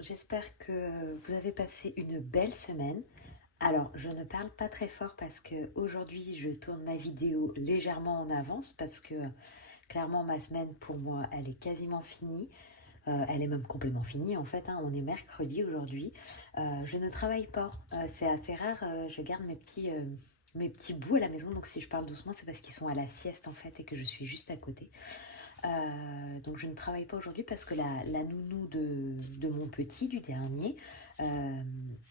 J'espère que vous avez passé une belle semaine. Alors, je ne parle pas très fort parce que aujourd'hui, je tourne ma vidéo légèrement en avance parce que clairement, ma semaine pour moi, elle est quasiment finie. Elle est même complètement finie en fait, hein. On est mercredi aujourd'hui. Je ne travaille pas. C'est assez rare. Je garde mes petits bouts à la maison. Donc, si je parle doucement, c'est parce qu'ils sont à la sieste en fait et que je suis juste à côté. Donc je ne travaille pas aujourd'hui parce que la nounou de mon petit, du dernier, euh,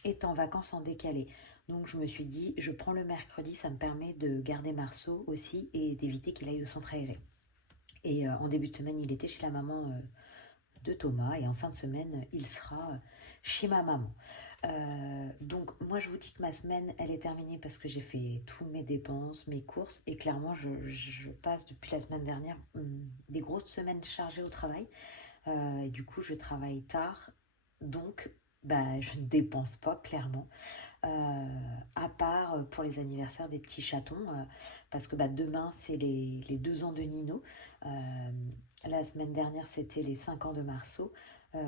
est en vacances en décalé. Donc je me suis dit, je prends le mercredi, ça me permet de garder Marceau aussi et d'éviter qu'il aille au centre aéré. Et en début de semaine, il était chez la maman de Thomas et en fin de semaine, il sera chez ma maman. Donc moi, je vous dis que ma semaine, elle est terminée parce que j'ai fait tous mes dépenses, mes courses et clairement, je passe depuis la semaine dernière des grosses semaines chargées au travail. Et du coup, je travaille tard, donc bah, je ne dépense pas clairement. À part pour les anniversaires des petits chatons, parce que bah, demain c'est les 2 ans de Nino. Euh, la semaine dernière c'était les 5 ans de Marceau.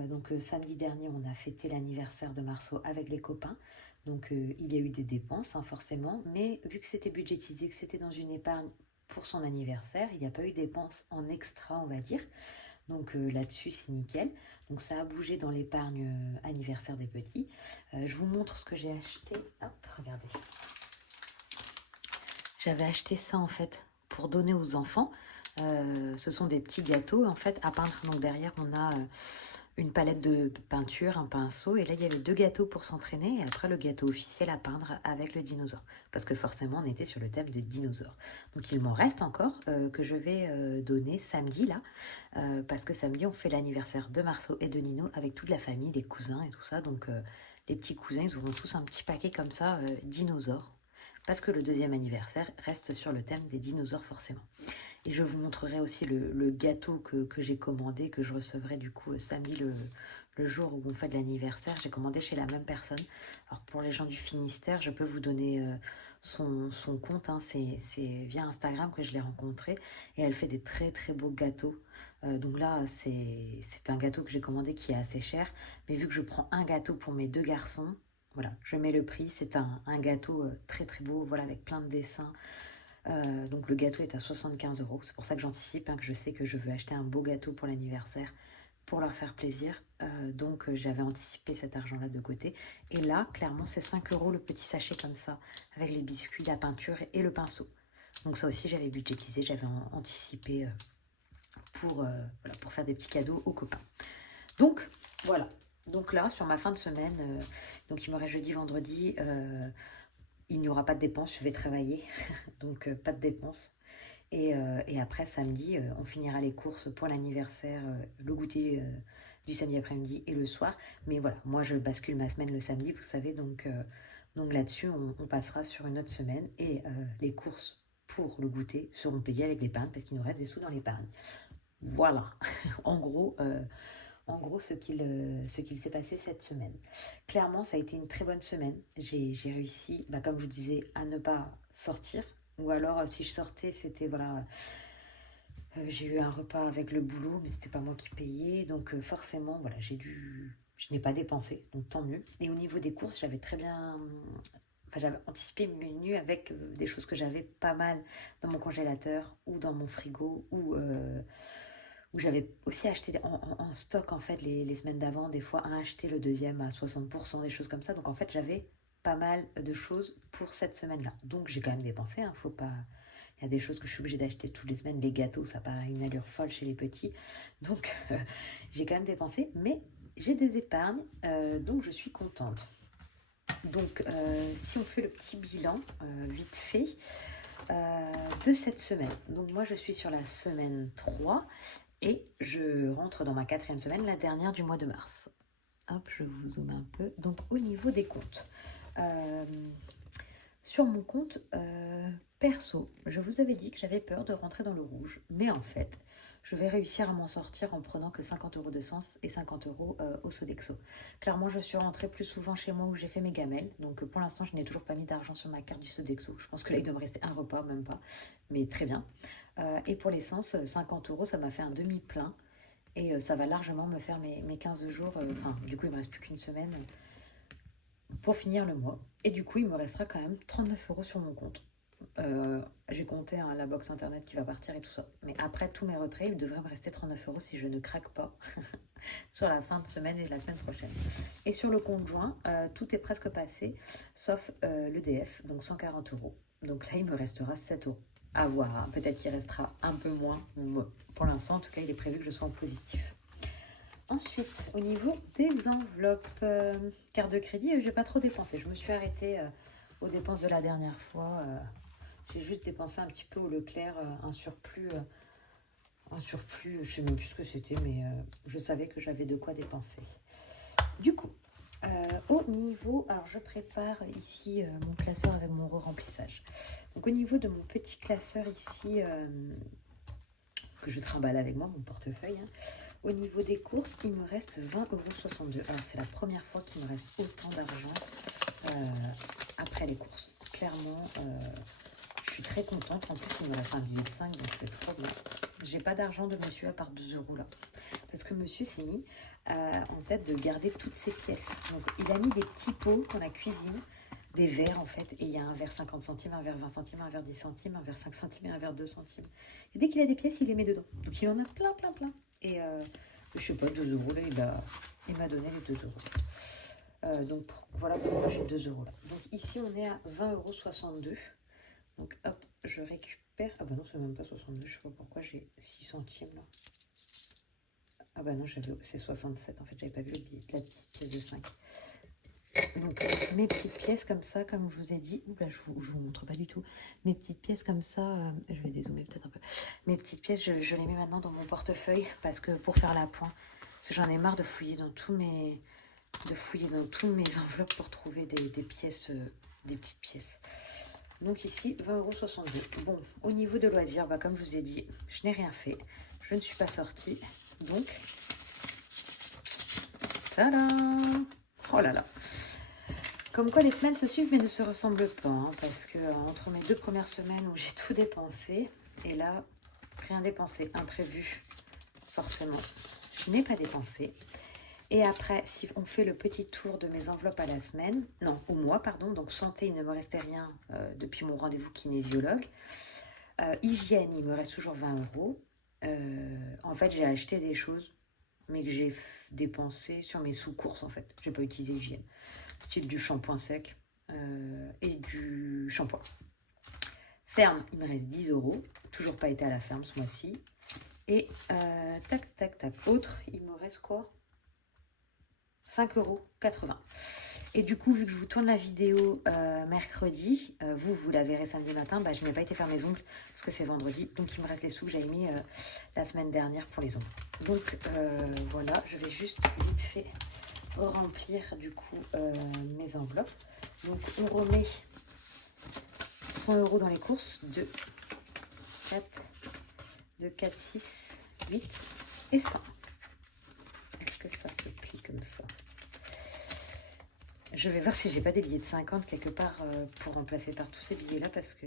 Donc samedi dernier on a fêté l'anniversaire de Marceau avec les copains. Donc il y a eu des dépenses hein, forcément, mais vu que c'était budgétisé, que c'était dans une épargne pour son anniversaire, il n'y a pas eu de dépenses en extra on va dire. Donc là-dessus, c'est nickel. Donc ça a bougé dans l'épargne anniversaire des petits. Je vous montre ce que j'ai acheté. Hop, regardez. J'avais acheté ça en fait pour donner aux enfants. Ce sont des petits gâteaux en fait à peindre. Donc derrière, on a une palette de peinture, un pinceau. Et là, il y avait 2 gâteaux pour s'entraîner. Et après, le gâteau officiel à peindre avec le dinosaure. Parce que forcément, on était sur le thème de dinosaures. Donc il m'en reste encore que je vais donner samedi là. Parce que samedi, on fait l'anniversaire de Marceau et de Nino avec toute la famille, les cousins et tout ça. Donc les petits cousins, ils auront tous un petit paquet comme ça, dinosaures. Parce que le deuxième anniversaire reste sur le thème des dinosaures forcément. Et je vous montrerai aussi le gâteau que j'ai commandé, que je recevrai du coup samedi le jour où on fait de l'anniversaire. J'ai commandé chez la même personne. Alors pour les gens du Finistère, je peux vous donner son compte. Hein. C'est via Instagram que je l'ai rencontré. Et elle fait des très très beaux gâteaux. Donc là, c'est un gâteau que j'ai commandé qui est assez cher. Mais vu que je prends un gâteau pour mes 2 garçons, voilà, je mets le prix. C'est un gâteau très très beau, voilà, avec plein de dessins. Donc le gâteau est à 75 €. C'est pour ça que j'anticipe, hein, que je sais que je veux acheter un beau gâteau pour l'anniversaire, pour leur faire plaisir. Donc j'avais anticipé cet argent-là de côté. Et là, clairement, c'est 5 € le petit sachet comme ça, avec les biscuits, la peinture et le pinceau. Donc ça aussi, j'avais budgétisé, j'avais anticipé voilà, pour faire des petits cadeaux aux copains. Donc voilà. Donc là, sur ma fin de semaine, donc il me reste jeudi, vendredi, il n'y aura pas de dépenses, je vais travailler, donc pas de dépenses. Et après, samedi, on finira les courses pour l'anniversaire, le goûter du samedi après-midi et le soir. Mais voilà, moi, je bascule ma semaine le samedi, vous savez, donc là-dessus, on passera sur une autre semaine. Et les courses pour le goûter seront payées avec l'épargne parce qu'il nous reste des sous dans l'épargne. Voilà, en gros, ce qu'il s'est passé cette semaine. Clairement, ça a été une très bonne semaine. J'ai réussi, bah, comme je vous disais, à ne pas sortir. Ou alors, si je sortais, c'était, voilà, j'ai eu un repas avec le boulot, mais c'était pas moi qui payais. Donc, forcément, voilà, je n'ai pas dépensé, donc tant mieux. Et au niveau des courses, j'avais très bien... Enfin, j'avais anticipé mes menus avec des choses que j'avais pas mal dans mon congélateur ou dans mon frigo ou où j'avais aussi acheté en stock en fait les semaines d'avant, des fois un acheté, le deuxième à 60%, des choses comme ça. Donc en fait j'avais pas mal de choses pour cette semaine-là. Donc j'ai quand même dépensé, hein, faut pas... Il y a des choses que je suis obligée d'acheter toutes les semaines. Les gâteaux, ça paraît une allure folle chez les petits. Donc j'ai quand même dépensé, mais j'ai des épargnes, donc je suis contente. Donc si on fait le petit bilan, vite fait, de cette semaine. Donc moi je suis sur la semaine 3. Et je rentre dans ma 4e semaine, la dernière du mois de mars. Hop, je vous zoome un peu. Donc au niveau des comptes. Euh, sur mon compte perso, je vous avais dit que j'avais peur de rentrer dans le rouge. Mais en fait, je vais réussir à m'en sortir en prenant que 50 € d'essence et 50 € au Sodexo. Clairement, je suis rentrée plus souvent chez moi où j'ai fait mes gamelles. Donc pour l'instant, je n'ai toujours pas mis d'argent sur ma carte du Sodexo. Je pense que là, il doit me rester un repas, même pas. Mais très bien. Et pour l'essence, 50 €, ça m'a fait un demi-plein. Et ça va largement me faire mes 15 jours. Enfin, du coup, il me reste plus qu'une semaine pour finir le mois. Et du coup, il me restera quand même 39 € sur mon compte. J'ai compté hein, la box internet qui va partir et tout ça. Mais après tous mes retraits, il devrait me rester 39 € si je ne craque pas sur la fin de semaine et la semaine prochaine. Et sur le compte joint, tout est presque passé, sauf l'EDF, donc 140 €. Donc là, il me restera 7 €. À voir, hein. Peut-être qu'il restera un peu moins. Bon, pour l'instant, en tout cas, il est prévu que je sois en positif. Ensuite, au niveau des enveloppes, carte de crédit, j'ai pas trop dépensé. Je me suis arrêtée aux dépenses de la dernière fois. J'ai juste dépensé un petit peu au Leclerc, un surplus, je sais même plus ce que c'était, mais je savais que j'avais de quoi dépenser. Du coup, au niveau, alors je prépare ici mon classeur avec mon re-remplissage. Donc au niveau de mon petit classeur ici, que je trimballe avec moi, mon portefeuille, hein, au niveau des courses, il me reste 20,62 €. Alors c'est la première fois qu'il me reste autant d'argent après les courses. Clairement, je suis très contente. En plus, il me reste un billet de 5, donc c'est trop bien. J'ai pas d'argent de monsieur à part 2 € là. Parce que monsieur s'est mis en tête de garder toutes ses pièces. Donc il a mis des petits pots dans la cuisine, des verres en fait. Et il y a un verre 50 centimes, un verre 20 centimes, un verre 10 centimes, un verre 5 centimes et un verre 2 centimes. Et dès qu'il a des pièces, il les met dedans. Donc il en a plein, plein, plein. Et je sais pas, 2 € là, il m'a donné les 2 €. Donc voilà pourquoi j'ai 2 € là. Donc ici on est à 20,62 €. Donc hop, je récupère. Ah bah non, c'est même pas 62, je sais pas pourquoi j'ai 6 centimes là. Ah bah non, c'est 67 en fait, j'avais pas vu le billet, la petite pièce de 5. Donc mes petites pièces comme ça, comme je vous ai dit, oula, je vous montre pas du tout. Mes petites pièces comme ça, je vais dézoomer peut-être un peu. Mes petites pièces, je les mets maintenant dans mon portefeuille parce que pour faire la pointe, parce que j'en ai marre de fouiller dans tous mes enveloppes pour trouver des pièces, des petites pièces. Donc ici, 20,62 €. Bon, au niveau de loisirs, bah, comme je vous ai dit, je n'ai rien fait. Je ne suis pas sortie. Donc, tadam! Oh là là! Comme quoi les semaines se suivent mais ne se ressemblent pas. Hein, parce que entre mes 2 premières semaines où j'ai tout dépensé, et là, rien dépensé, imprévu, forcément. Je n'ai pas dépensé. Et après, si on fait le petit tour de mes enveloppes à la semaine, non, au mois, pardon, donc santé, il ne me restait rien depuis mon rendez-vous kinésiologue. Hygiène, il me reste toujours 20 €. En fait, j'ai acheté des choses, mais que j'ai dépensé sur mes sous-courses, en fait. J'ai pas utilisé hygiène. Style du shampoing sec et du shampoing. Ferme, il me reste 10 €. Toujours pas été à la ferme ce mois-ci. Et tac, tac, tac. Autre, il me reste quoi ? 5,80 €. Et du coup, vu que je vous tourne la vidéo mercredi, vous la verrez samedi matin, bah, je n'ai pas été faire mes ongles parce que c'est vendredi. Donc, il me reste les sous que j'avais mis la semaine dernière pour les ongles. Donc, voilà, je vais juste vite fait remplir du coup mes enveloppes. Donc, on remet 100 € dans les courses de 4, 6, 8 et 100. Est-ce que ça se plie comme ça ? Je vais voir si j'ai pas des billets de 50 quelque part pour remplacer par tous ces billets-là, parce que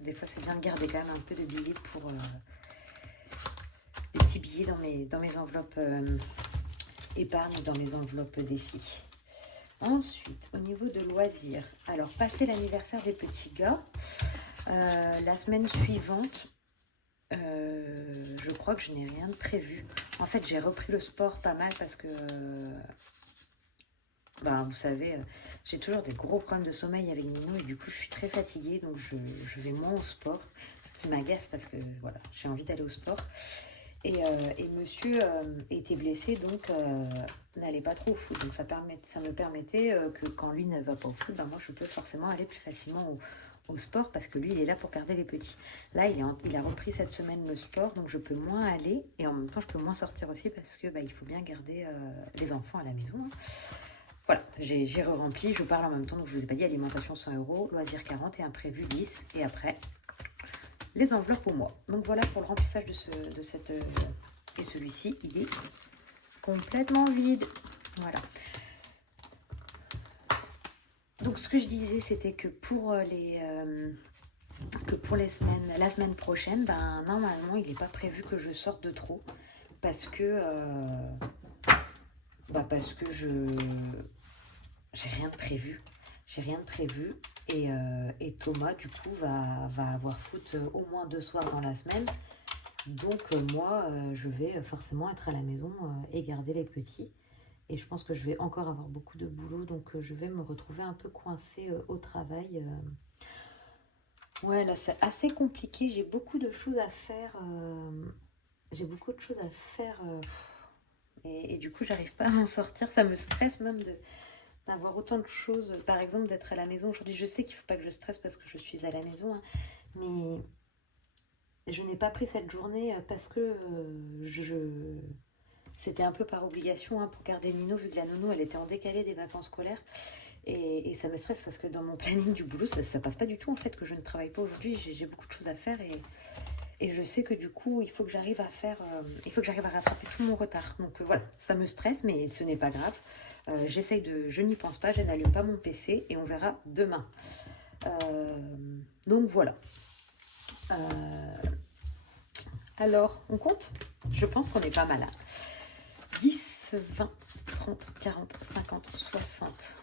des fois, c'est bien de garder quand même un peu de billets pour des petits billets dans mes enveloppes épargne, dans mes enveloppes défis. Ensuite, au niveau de loisirs, alors, passer l'anniversaire des petits gars, la semaine suivante, je crois que je n'ai rien de prévu. En fait, j'ai repris le sport pas mal parce que... ben, vous savez, j'ai toujours des gros problèmes de sommeil avec Nino et du coup je suis très fatiguée, donc je vais moins au sport, ce qui m'agace parce que voilà, j'ai envie d'aller au sport. Et monsieur était blessé, donc n'allait pas trop au foot. Donc ça me permettait que quand lui ne va pas au foot, ben moi je peux forcément aller plus facilement au sport parce que lui il est là pour garder les petits. Là il a repris cette semaine le sport, donc je peux moins aller et en même temps je peux moins sortir aussi parce que il faut bien garder les enfants à la maison. Hein. Voilà, j'ai re-rempli, je parle en même temps, donc je vous ai pas dit alimentation 100 €, loisirs 40 et imprévu 10. Et après, les enveloppes au mois. Donc voilà pour le remplissage de cette... et celui-ci, il est complètement vide. Voilà. Donc ce que je disais, c'était que pour la semaine prochaine, ben, normalement, il n'est pas prévu que je sorte de trop. parce que, parce que j'ai rien de prévu. J'ai rien de prévu. Et Thomas, du coup, va avoir foot au moins 2 soirs dans la semaine. Donc, moi, je vais forcément être à la maison et garder les petits. Et je pense que je vais encore avoir beaucoup de boulot. Donc, je vais me retrouver un peu coincée au travail. Ouais, là, c'est assez compliqué. J'ai beaucoup de choses à faire. J'ai beaucoup de choses à faire. Et du coup, j'arrive pas à m'en sortir. Ça me stresse même d'avoir autant de choses. Par exemple, d'être à la maison aujourd'hui. Je sais qu'il faut pas que je stresse parce que je suis à la maison. Hein, mais je n'ai pas pris cette journée parce que c'était un peu par obligation pour garder Nino, vu que la nounou, elle était en décalé des vacances scolaires. Et ça me stresse parce que dans mon planning du boulot, ça passe pas du tout en fait que je ne travaille pas aujourd'hui. J'ai beaucoup de choses à faire et je sais que du coup, il faut que j'arrive à rattraper tout mon retard. Donc voilà, ça me stresse, mais ce n'est pas grave. Je n'y pense pas, je n'allume pas mon PC et on verra demain. Donc voilà. Alors, on compte? Je pense qu'on est pas mal. 10, 20, 30, 40, 50, 60,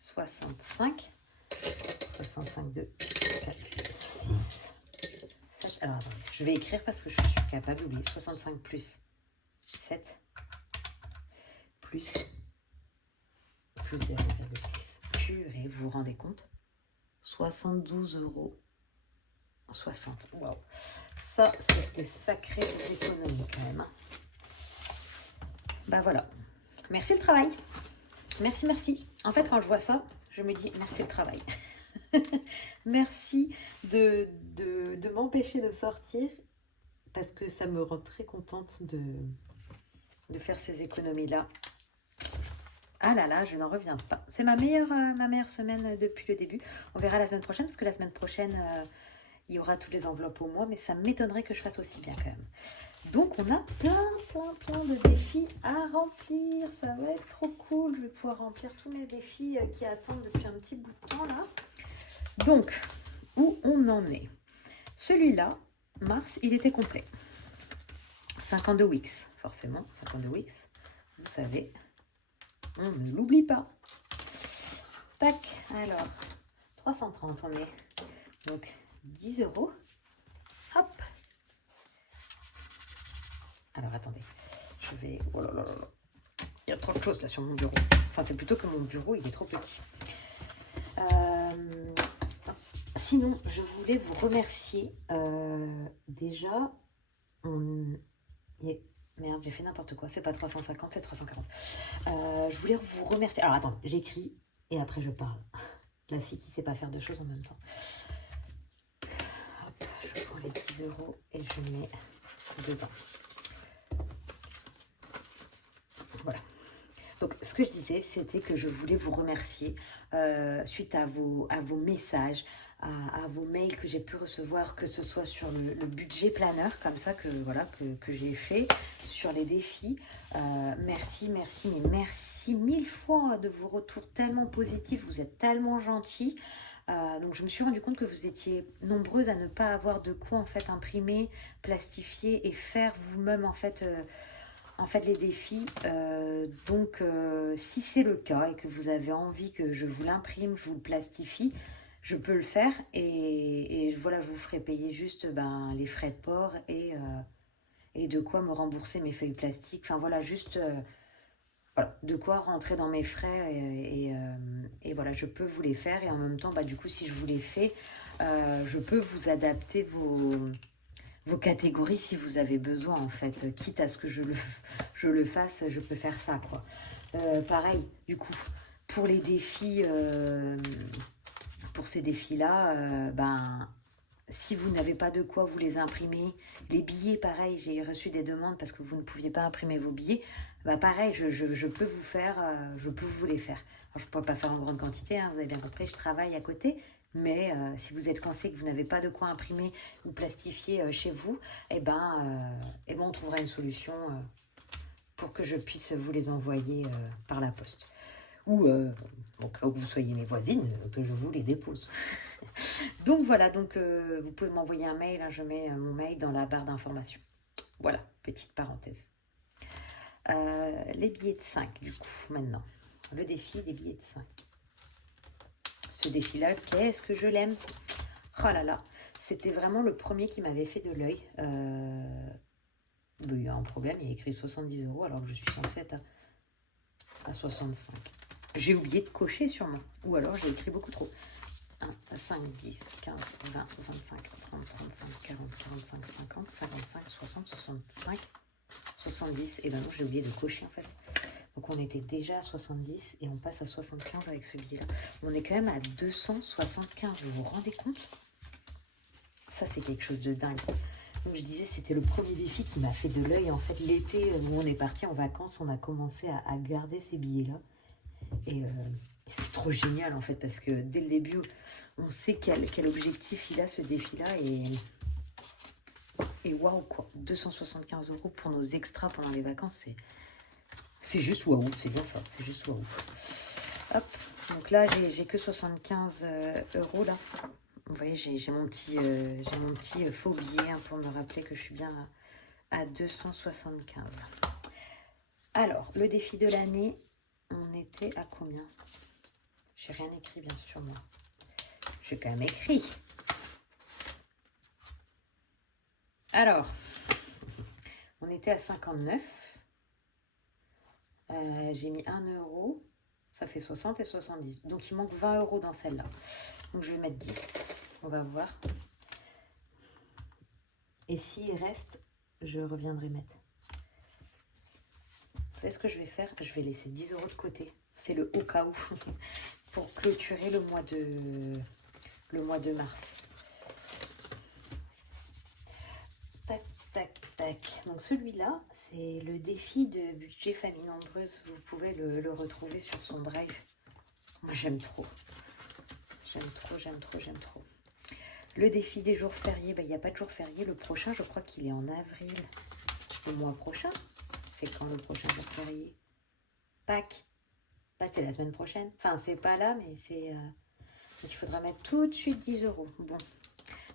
65. 65, 2, 4, 6, 7. Alors, attendez, je vais écrire parce que je suis capable d'oublier. 65 plus 7 plus 0,6. Purée, vous vous rendez compte? 72,60 €. Waouh! Ça, c'est des sacrées économies quand même. Bah voilà. Merci le travail. Merci, merci. En fait, quand je vois ça, je me dis merci le travail. Merci de m'empêcher de sortir parce que ça me rend très contente de faire ces économies-là. Ah là là, je n'en reviens pas. C'est ma meilleure semaine depuis le début. On verra la semaine prochaine parce que la semaine prochaine, il y aura toutes les enveloppes au mois, mais ça m'étonnerait que je fasse aussi bien quand même. Donc, on a plein de défis à remplir. Ça va être trop cool. Je vais pouvoir remplir tous mes défis qui attendent depuis un petit bout de temps là. Donc, où on en est? Celui-là, mars, il était complet. 52 Wix, forcément. 52 Wix, vous savez, on ne l'oublie pas. Tac, alors, 330, on est. Donc, 10 €. Hop. Alors, attendez. Je vais... Oh là là là là. Il y a trop de choses là sur mon bureau. Enfin, c'est plutôt que mon bureau, il est trop petit. Sinon, je voulais vous remercier. Déjà, merde, j'ai fait n'importe quoi. C'est pas 350, c'est 340. Je voulais vous remercier. Alors, attends, j'écris et après je parle. La fille qui sait pas faire deux choses en même temps. Hop, je prends les 10 € et je mets dedans. Voilà. Donc, ce que je disais, c'était que je voulais vous remercier suite à vos messages, à vos mails que j'ai pu recevoir, que ce soit sur le budget planeur, comme ça que j'ai fait, sur les défis. Merci, mais merci 1000 fois de vos retours tellement positifs. Vous êtes tellement gentils. Donc, je me suis rendu compte que vous étiez nombreuses à ne pas avoir de quoi en fait imprimer, plastifier et faire vous-même en fait les défis. Donc, si c'est le cas et que vous avez envie que je vous l'imprime, je vous le plastifie, je peux le faire. Et voilà, je vous ferai payer juste les frais de port et de quoi me rembourser mes feuilles plastiques. Enfin, voilà, juste voilà, de quoi rentrer dans mes frais. Et voilà, je peux vous les faire. Et en même temps, du coup, si je vous les fais, je peux vous adapter vos catégories si vous avez besoin en fait, quitte à ce que je le fasse, je peux faire ça quoi. Pareil, du coup, pour les défis, pour ces défis-là, si vous n'avez pas de quoi vous les imprimer, les billets, pareil, j'ai reçu des demandes parce que vous ne pouviez pas imprimer vos billets, pareil, je peux vous faire, je peux vous les faire. Alors, je ne pourrais pas faire en grande quantité, hein, vous avez bien compris, je travaille à côté. Mais si vous êtes coincé, que vous n'avez pas de quoi imprimer ou plastifier chez vous, on trouvera une solution pour que je puisse vous les envoyer par la poste. Ou que vous soyez mes voisines, que je vous les dépose. Donc voilà, vous pouvez m'envoyer un mail, hein, je mets mon mail dans la barre d'information. Voilà, petite parenthèse. Les billets de 5, du coup, maintenant. Le défi des billets de 5. Ce défi-là, qu'est-ce que je l'aime. Oh là là, c'était vraiment le premier qui m'avait fait de l'œil. Il y a un problème, il y a écrit 70 € alors que je suis censée être à 65. J'ai oublié de cocher sûrement. Ou alors j'ai écrit beaucoup trop. 1, 5, 10, 15, 20, 25, 30, 35, 40, 45, 50, 55, 60, 65, 70. Et ben non, j'ai oublié de cocher en fait. Donc on était déjà à 70 et on passe à 75 avec ce billet-là. On est quand même à 275, vous vous rendez compte? Ça, c'est quelque chose de dingue. Donc je disais, c'était le premier défi qui m'a fait de l'œil. En fait, l'été où on est parti en vacances, on a commencé à garder ces billets-là. Et c'est trop génial en fait, parce que dès le début, on sait quel objectif il a, ce défi-là. Et waouh, quoi. 275 € pour nos extras pendant les vacances, c'est juste waouh, c'est bien ça, c'est juste waouh. Hop, donc là, j'ai que 75 € là. Vous voyez, j'ai mon petit faux billet hein, pour me rappeler que je suis bien à 275. Alors, le défi de l'année, on était à combien? J'ai rien écrit, bien sûr, moi. J'ai quand même écrit. Alors, on était à 59. J'ai mis 1 €. Ça fait 60 et 70. Donc, il manque 20 € dans celle-là. Donc, je vais mettre 10. On va voir. Et s'il reste, je reviendrai mettre. Vous savez ce que je vais faire? Je vais laisser 10 € de côté. C'est le au cas où. Pour clôturer le mois de mars. Tac, tac, tac. Donc celui-là, c'est le défi de budget famille nombreuse. Vous pouvez le retrouver sur son drive. Moi, j'aime trop. J'aime trop, j'aime trop, j'aime trop. Le défi des jours fériés, il n'y a pas de jour férié. Le prochain, je crois qu'il est en avril. Le mois prochain. C'est quand le prochain jour férié? Pâques. Bah, c'est la semaine prochaine. Enfin, c'est pas là, mais c'est... Donc, il faudra mettre tout de suite 10 €. Bon,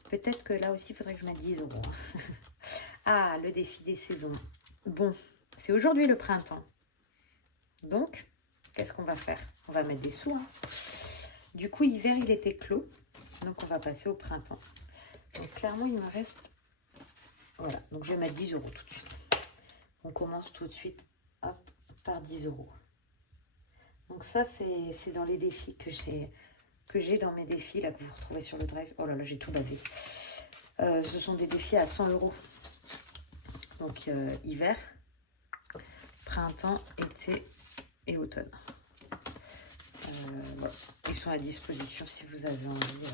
peut-être que là aussi, il faudrait que je mette 10 €. Ah, le défi des saisons. Bon, c'est aujourd'hui le printemps. Donc, qu'est-ce qu'on va faire? On va mettre des sous. Hein. Du coup, hiver, il était clos. Donc, on va passer au printemps. Donc, clairement, il me reste... Voilà, donc je vais mettre 10 € tout de suite. On commence tout de suite, hop, par 10 €. Donc ça, c'est dans les défis que j'ai dans mes défis, là, que vous retrouvez sur le drive. Oh là là, j'ai tout bavé. Ce sont des défis à 100 €. Donc, hiver, printemps, été et automne. Voilà. Ils sont à disposition si vous avez envie.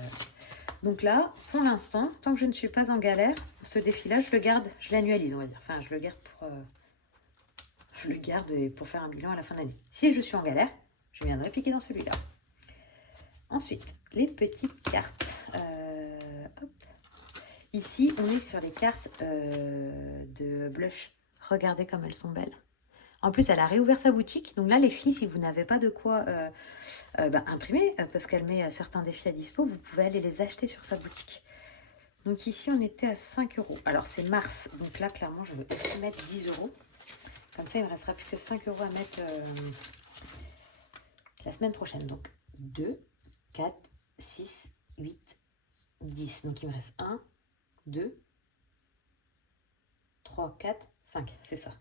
Donc là, pour l'instant, tant que je ne suis pas en galère, ce défi-là, je le garde, je l'annualise, on va dire. Enfin, je le garde pour faire un bilan à la fin de l'année. Si je suis en galère, je viendrai piquer dans celui-là. Ensuite, les petites cartes. Hop. Ici, on est sur les cartes de blush. Regardez comme elles sont belles. En plus, elle a réouvert sa boutique. Donc là, les filles, si vous n'avez pas de quoi imprimer, parce qu'elle met certains défis à dispo, vous pouvez aller les acheter sur sa boutique. Donc ici, on était à 5 €. Alors, c'est mars. Donc là, clairement, je veux aussi mettre 10 €. Comme ça, il ne me restera plus que 5 € à mettre la semaine prochaine. Donc, 2, 4, 6, 8, 10. Donc, il me reste 1, 2, 3, 4, 5. C'est ça.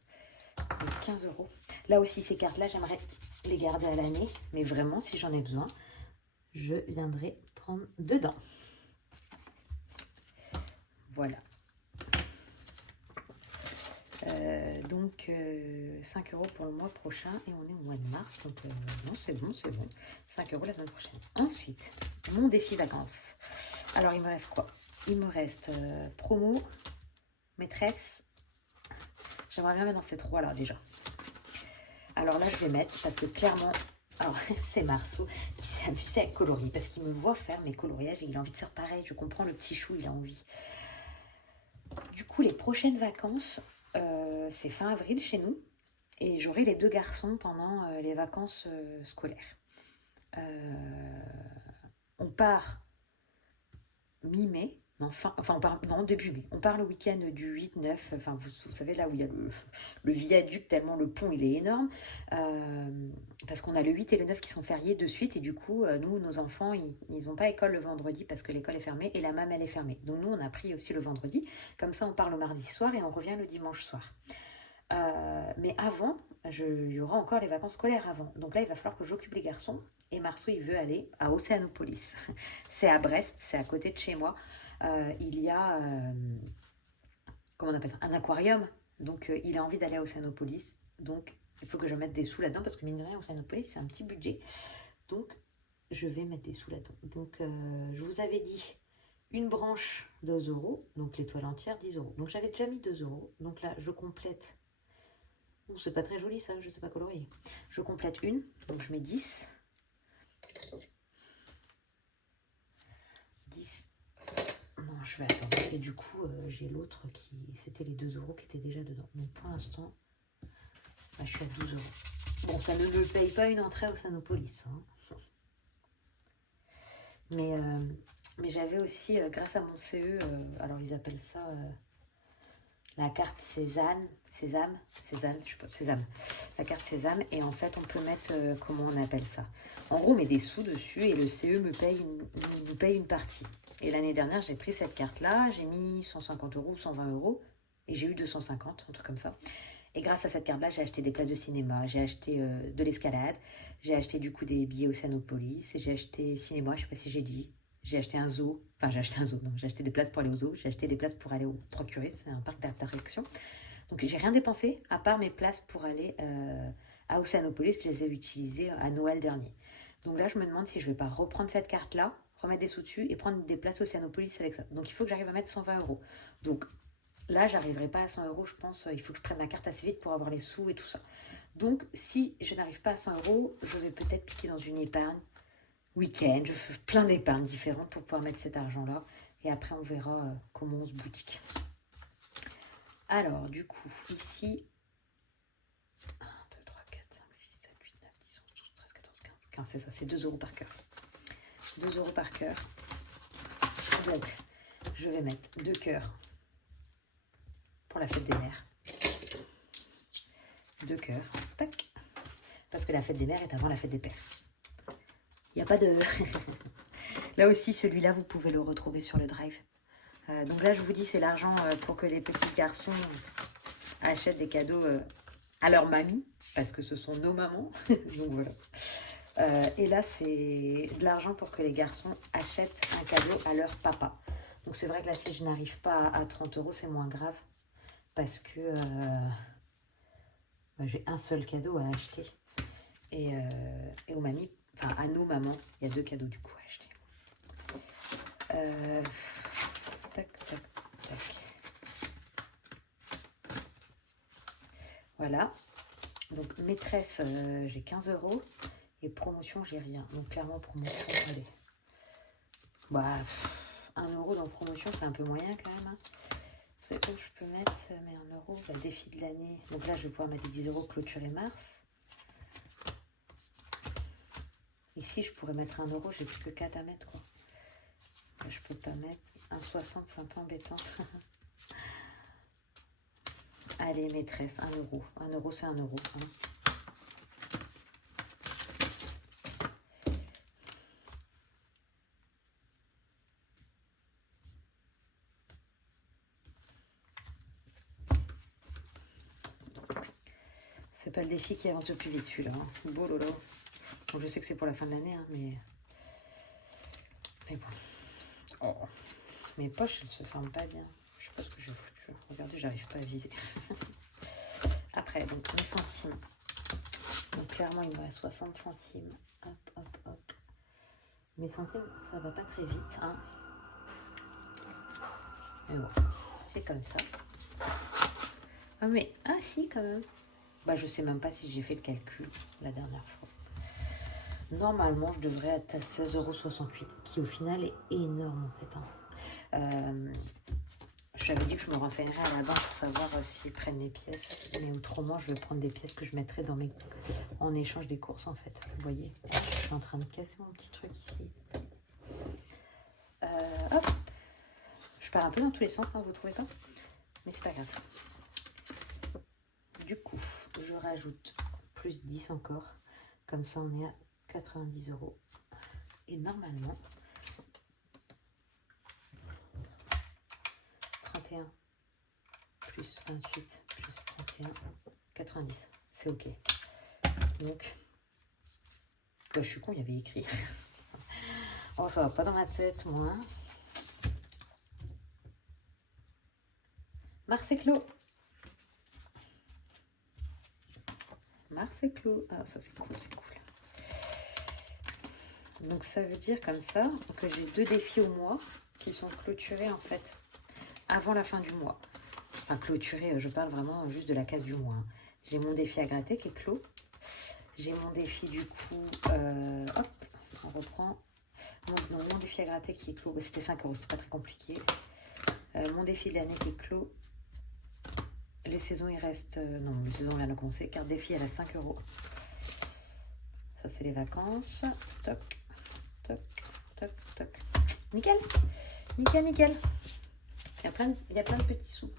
Donc, 15 €. Là aussi, ces cartes-là, j'aimerais les garder à l'année. Mais vraiment, si j'en ai besoin, je viendrai prendre dedans. Voilà. Donc 5 € pour le mois prochain et on est au mois de mars, donc non, c'est bon, 5 € la semaine prochaine. Ensuite, mon défi vacances. Alors, il me reste quoi? Il me reste promo, maîtresse. J'aimerais bien mettre dans ces trois là déjà. Alors là, je vais mettre, parce que clairement, alors c'est Marceau qui s'est amusé à colorier, parce qu'il me voit faire mes coloriages et il a envie de faire pareil. Je comprends, le petit chou, il a envie. Du coup, les prochaines vacances, c'est fin avril chez nous. Et j'aurai les 2 garçons pendant les vacances scolaires. On part mi-mai. Non, enfin on part, non, début mai. On part le week-end du 8-9, enfin vous savez là où il y a le viaduc, tellement le pont il est énorme, parce qu'on a le 8 et le 9 qui sont fériés de suite, et du coup, nous, nos enfants, ils n'ont pas école le vendredi parce que l'école est fermée, et la MAM, elle est fermée. Donc nous, on a pris aussi le vendredi, comme ça on part le mardi soir et on revient le dimanche soir. Mais avant, il y aura encore les vacances scolaires avant. Donc là, il va falloir que j'occupe les garçons. Et Marceau, il veut aller à Océanopolis. C'est à Brest, c'est à côté de chez moi. Il y a, comment on appelle ça, un aquarium. Donc il a envie d'aller à Océanopolis. Donc il faut que je mette des sous là-dedans parce que mine de rien, Océanopolis, c'est un petit budget. Donc je vais mettre des sous là-dedans. Donc je vous avais dit une branche 2 euros. Donc l'étoile entière 10 euros. Donc j'avais déjà mis 2 euros. Donc là, je complète. Bon, c'est pas très joli ça, je sais pas colorier. Je complète une, donc je mets 10. 10. Non, je vais attendre. Et du coup, j'ai l'autre qui. C'était les 2 euros qui étaient déjà dedans. Donc pour l'instant, bah, je suis à 12 euros. Bon, ça ne me paye pas une entrée au Sanopolis. Hein. Mais j'avais aussi, grâce à mon CE, alors ils appellent ça. La carte Sésame, je sais pas, Sésame, la carte Sésame, et en fait on peut mettre, comment on appelle ça, en gros on met des sous dessus et le CE nous paye une partie. Et l'année dernière j'ai pris cette carte là, j'ai mis 150 euros, 120 euros, et j'ai eu 250, un truc comme ça. Et grâce à cette carte là j'ai acheté des places de cinéma, j'ai acheté de l'escalade, j'ai acheté du coup des billets au Océanopolis, et j'ai acheté cinéma, je sais pas si j'ai dit. J'ai acheté un zoo, enfin j'ai acheté un zoo, non, j'ai acheté des places pour aller au zoo, j'ai acheté des places pour aller au Trois Curés, c'est un parc d'attractions. Donc j'ai rien dépensé à part mes places pour aller à Océanopolis, que je les ai utilisées à Noël dernier. Donc là je me demande si je vais pas reprendre cette carte-là, remettre des sous dessus et prendre des places Océanopolis avec ça. Donc il faut que j'arrive à mettre 120 euros. Donc là j'arriverai pas à 100 euros, je pense, il faut que je prenne ma carte assez vite pour avoir les sous et tout ça. Donc si je n'arrive pas à 100 euros, je vais peut-être piquer dans une épargne week-end, je fais plein d'épargnes différentes pour pouvoir mettre cet argent-là. Et après, on verra comment on se boutique. Alors, du coup, ici, 1, 2, 3, 4, 5, 6, 7, 8, 9, 10, 11, 12, 13, 14, 15. 15, c'est ça, c'est 2 euros par cœur. 2 euros par cœur. Donc, je vais mettre 2 cœurs pour la fête des mères. 2 cœurs, tac. Parce que la fête des mères est avant la fête des pères. Il n'y a pas de... Là aussi, celui-là, vous pouvez le retrouver sur le drive. Donc là, je vous dis, c'est l'argent pour que les petits garçons achètent des cadeaux à leur mamie, parce que ce sont nos mamans. Donc voilà. Et là, c'est de l'argent pour que les garçons achètent un cadeau à leur papa. Donc c'est vrai que là, si je n'arrive pas à 30 euros, c'est moins grave, parce que j'ai un seul cadeau à acheter. Et aux mamies, enfin à nos mamans, il y a 2 cadeaux du coup à acheter. Tac, tac, tac. Voilà. Donc maîtresse, j'ai 15 euros. Et promotion, j'ai rien. Donc clairement, promotion, allez. Bah, 1 euro dans promotion, c'est un peu moyen quand même. Hein. Vous savez quoi que je peux mettre? Mais 1 euro, la défi de l'année. Donc là, je vais pouvoir mettre 10 euros clôturer mars. Ici, je pourrais mettre 1 euro, j'ai plus que 4 à mettre, quoi. Là, je peux pas mettre 1,60, c'est un peu embêtant. Allez, maîtresse, 1 euro. 1 euro, c'est 1 euro. Hein. C'est pas le défi qui avance le plus vite, celui-là. Hein. Beau lolo. Bon, je sais que c'est pour la fin de l'année, hein, mais bon. Oh. Mes poches, elles se ferment pas bien. Je sais pas ce que j'ai foutu. Regardez, j'arrive pas à viser. Après, donc mes centimes. Donc clairement, il me reste 60 centimes. Hop, hop, hop. Mes centimes, ça va pas très vite. Hein. Mais bon, c'est comme ça. Ah mais, ah si, quand même. Bah, je sais même pas si j'ai fait le calcul la dernière fois. Normalement, je devrais être à 16,68 €, qui au final est énorme en fait. Hein. Je t'avais dit que je me renseignerais à la banque pour savoir s'ils prennent les pièces. Mais autrement, je vais prendre des pièces que je mettrai dans mes... en échange des courses en fait. Vous voyez, je suis en train de casser mon petit truc ici. Hop. pars un peu dans tous les sens, hein, vous trouvez pas? Mais c'est pas grave. Du coup, je rajoute plus 10 encore. Comme ça, on est à 90 €. Et normalement, 31 plus 28 plus 31, 90. C'est OK. Donc, je suis con, il y avait écrit. Oh, ça va pas dans ma tête, moi. Mars est clos. Mars est clos. Ah, ça c'est cool, c'est cool. Donc ça veut dire comme ça que j'ai 2 défis au mois qui sont clôturés en fait avant la fin du mois. Enfin clôturés, je parle vraiment juste de la case du mois. Hein. J'ai mon défi à gratter qui est clos. J'ai mon défi du coup, hop, on reprend. Mon défi à gratter qui est clos, c'était 5 €, c'était pas très compliqué. Mon défi de l'année qui est clos. Les saisons, il reste... non, les saisons vient de commencer. Carte défi, elle a 5 €. Ça, c'est les vacances. Toc, toc, toc, toc. Nickel. Nickel, nickel. Il y a plein de petits sous.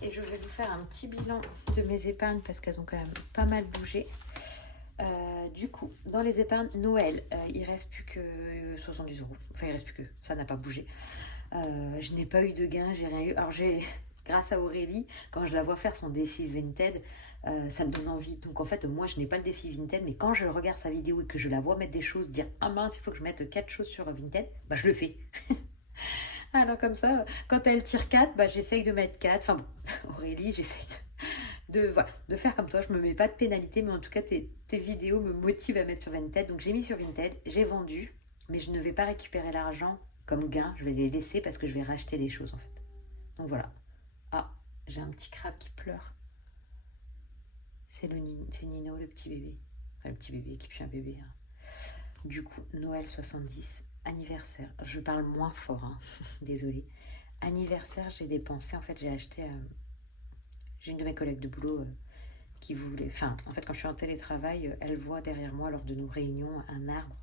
Et je vais vous faire un petit bilan de mes épargnes parce qu'elles ont quand même pas mal bougé. Du coup, dans les épargnes Noël, il reste plus que 70 €. Enfin, il reste plus que... Ça n'a pas bougé. Je n'ai pas eu de gain, j'ai rien eu. Alors, grâce à Aurélie, quand je la vois faire son défi Vinted, ça me donne envie. Donc en fait, moi, je n'ai pas le défi Vinted, mais quand je regarde sa vidéo et que je la vois mettre des choses, dire « Ah mince, il faut que je mette 4 choses sur Vinted », bah je le fais. Alors comme ça, quand elle tire 4, bah, j'essaye de mettre 4. Enfin bon, Aurélie, j'essaye voilà, de faire comme toi. Je me mets pas de pénalité, mais en tout cas, tes vidéos me motivent à mettre sur Vinted. Donc j'ai mis sur Vinted, j'ai vendu, mais je ne vais pas récupérer l'argent comme gain. Je vais les laisser parce que je vais racheter les choses en fait. Donc voilà. Ah, j'ai un petit crabe qui pleure. C'est Nino, le petit bébé. Enfin, le petit bébé qui pue un bébé. Hein. Du coup, Noël 70, anniversaire. Je parle moins fort, hein. Désolée. Anniversaire, j'ai dépensé. En fait, j'ai acheté... j'ai une de mes collègues de boulot qui voulait... Enfin, en fait, quand je suis en télétravail, elle voit derrière moi, lors de nos réunions, un arbre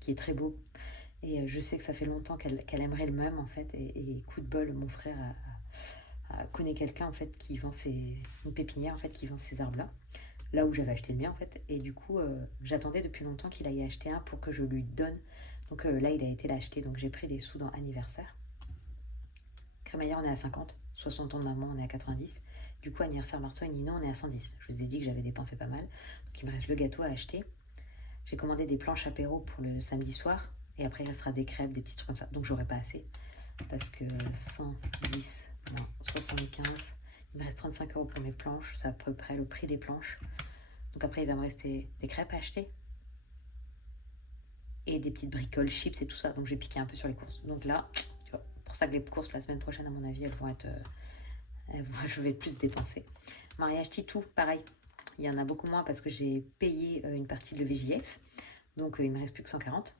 qui est très beau. Et je sais que ça fait longtemps qu'elle aimerait le même, en fait. Et coup de bol, mon frère connaît quelqu'un en fait qui vend une pépinière en fait qui vend ces arbres là où j'avais acheté le mien en fait, et du coup j'attendais depuis longtemps qu'il aille acheter un pour que je lui donne. Donc là il a été l'acheter, donc j'ai pris des sous dans anniversaire. Crémaillère on est à 50, 60 ans de maman on est à 90, du coup anniversaire Marceau et Nino on est à 110. Je vous ai dit que j'avais dépensé pas mal, donc il me reste le gâteau à acheter. J'ai commandé des planches apéro pour le samedi soir, et après il restera des crêpes, des petits trucs comme ça, donc j'aurai pas assez parce que 110 non, 75. Il me reste 35 € pour mes planches. C'est à peu près le prix des planches. Donc après, il va me rester des crêpes à acheter. Et des petites bricoles, chips et tout ça. Donc j'ai piqué un peu sur les courses. Donc là, pour ça que les courses la semaine prochaine, à mon avis, elles vont être... je vais plus dépenser. Mariage Titou, pareil. Il y en a beaucoup moins parce que j'ai payé une partie de le VJF. Donc il me reste plus que 140.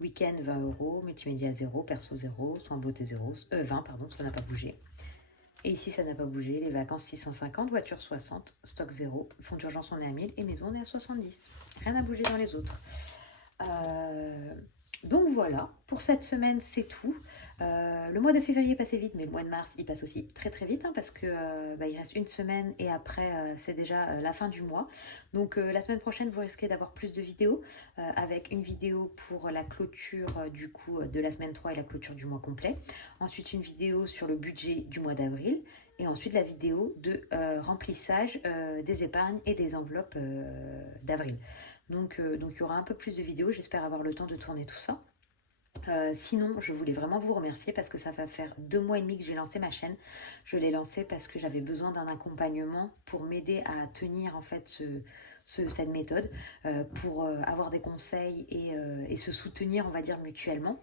Week-end 20 €, multimédia 0, perso 0, soins beauté 0, 20 pardon, ça n'a pas bougé. Et ici ça n'a pas bougé, les vacances 650, voiture 60, stock 0, fonds d'urgence on est à 1000 et maison on est à 70. Rien n'a bougé dans les autres. Donc voilà, pour cette semaine c'est tout. Le mois de février est passé vite, mais le mois de mars il passe aussi très très vite, hein, parce que il reste une semaine et après c'est déjà la fin du mois. Donc la semaine prochaine vous risquez d'avoir plus de vidéos, avec une vidéo pour la clôture du coup de la semaine 3 et la clôture du mois complet. Ensuite une vidéo sur le budget du mois d'avril. Et ensuite la vidéo de remplissage des épargnes et des enveloppes d'avril. Donc il y aura un peu plus de vidéos, j'espère avoir le temps de tourner tout ça. Sinon, je voulais vraiment vous remercier parce que ça va faire 2 mois et demi que j'ai lancé ma chaîne. Je l'ai lancée parce que j'avais besoin d'un accompagnement pour m'aider à tenir en fait cette méthode, pour avoir des conseils et se soutenir, on va dire, mutuellement.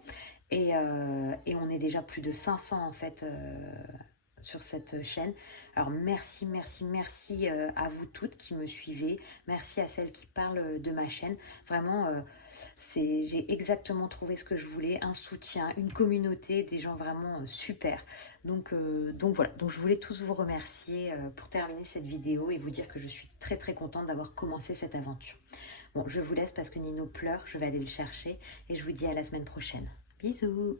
Et on est déjà plus de 500 en fait sur cette chaîne. Alors merci, merci, merci à vous toutes qui me suivez. Merci à celles qui parlent de ma chaîne. Vraiment, j'ai exactement trouvé ce que je voulais. Un soutien, une communauté, des gens vraiment super. Donc voilà, donc je voulais tous vous remercier pour terminer cette vidéo et vous dire que je suis très très contente d'avoir commencé cette aventure. Bon, je vous laisse parce que Nino pleure. Je vais aller le chercher et je vous dis à la semaine prochaine. Bisous!